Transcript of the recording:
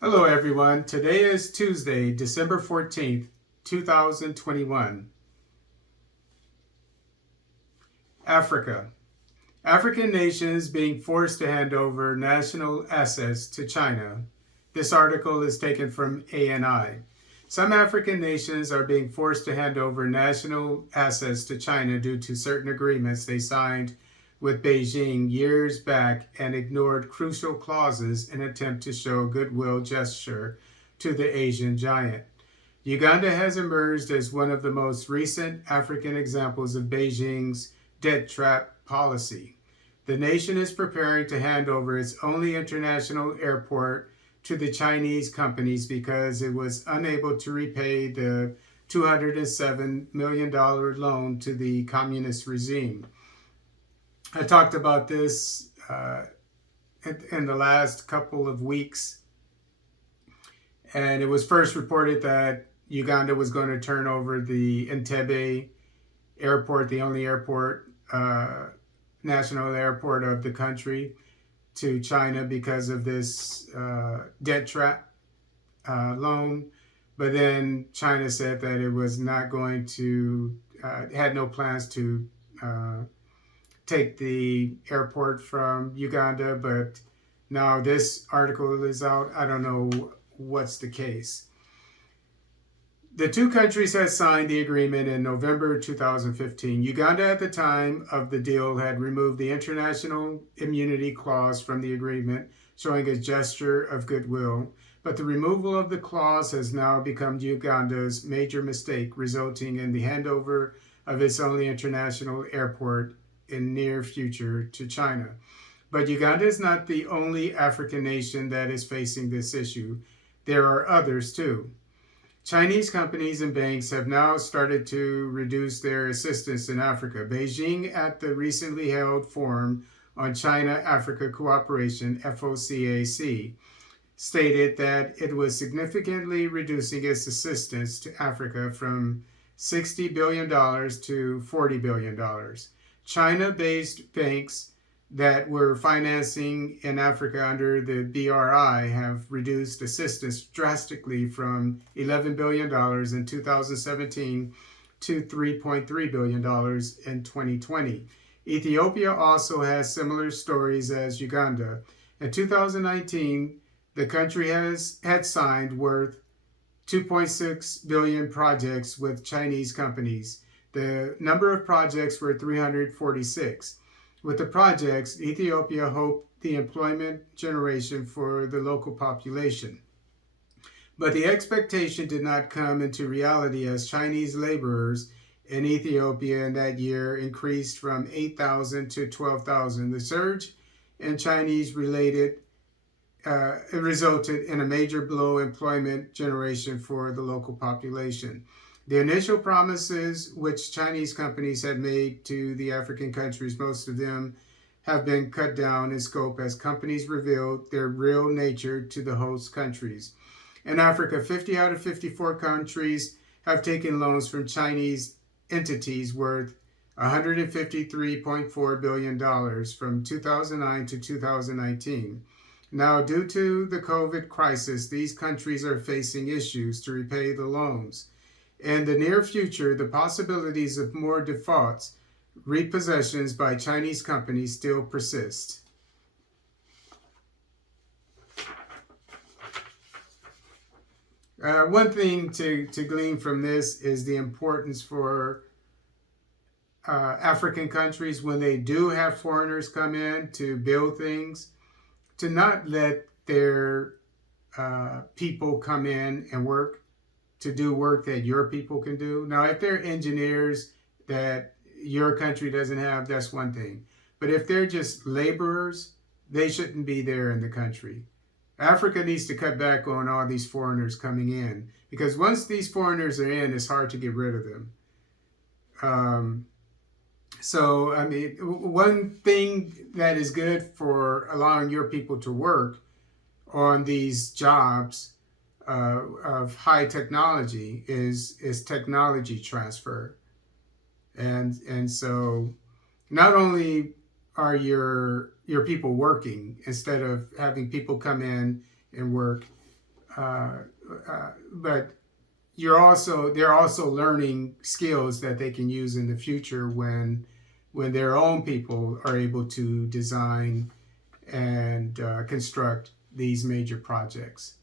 Hello everyone. Today is Tuesday, December 14th, 2021. Africa. African nations being forced to hand over national assets to China. This article is taken from ANI. Some African nations are being forced to hand over national assets to China due to certain agreements they signed with Beijing years back and ignored crucial clauses in an attempt to show a goodwill gesture to the Asian giant. Uganda has emerged as one of the most recent African examples of Beijing's debt trap policy. The nation is preparing to hand over its only international airport to the Chinese companies because it was unable to repay the $207 million loan to the communist regime. I talked about this in the last couple of weeks, and it was first reported that Uganda was going to turn over the Entebbe airport, the only airport, national airport of the country, to China because of this debt trap loan. But then China said that it was not going to, had no plans to take the airport from Uganda. But now this article is out. I don't know what's the case. The two countries had signed the agreement in November 2015. Uganda at the time of the deal had removed the international immunity clause from the agreement, showing a gesture of goodwill. But the removal of the clause has now become Uganda's major mistake, resulting in the handover of its only international airport in near future to China. But Uganda is not the only African nation that is facing this issue. There are others too. Chinese companies and banks have now started to reduce their assistance in Africa. Beijing, at the recently held Forum on China-Africa Cooperation, FOCAC, stated that it was significantly reducing its assistance to Africa from $60 billion to $40 billion. China-based banks that were financing in Africa under the BRI have reduced assistance drastically from $11 billion in 2017 to $3.3 billion in 2020. Ethiopia also has similar stories as Uganda. In 2019, the country had signed worth 2.6 billion projects with Chinese companies. The number of projects were 346. With the projects, Ethiopia hoped the employment generation for the local population. But the expectation did not come into reality as Chinese laborers in Ethiopia in that year increased from 8,000 to 12,000. The surge in Chinese related it resulted in a major blow employment generation for the local population. The initial promises which Chinese companies had made to the African countries, most of them have been cut down in scope as companies revealed their real nature to the host countries. In Africa, 50 out of 54 countries have taken loans from Chinese entities worth $153.4 billion from 2009 to 2019. Now, due to the COVID crisis, these countries are facing issues to repay the loans. In the near future, the possibilities of more defaults, repossessions by Chinese companies still persist. One thing to glean from this is the importance for African countries when they do have foreigners come in to build things, to not let their people come in and work, to do work that your people can do. Now, if they're engineers that your country doesn't have, that's one thing. But if they're just laborers, they shouldn't be there in the country. Africa needs to cut back on all these foreigners coming in, because once these foreigners are in, it's hard to get rid of them. So, I mean, one thing that is good for allowing your people to work on these jobs of high technology is technology transfer. And so not only are your people working instead of having people come in and work, but they're also learning skills that they can use in the future when their own people are able to design and construct these major projects.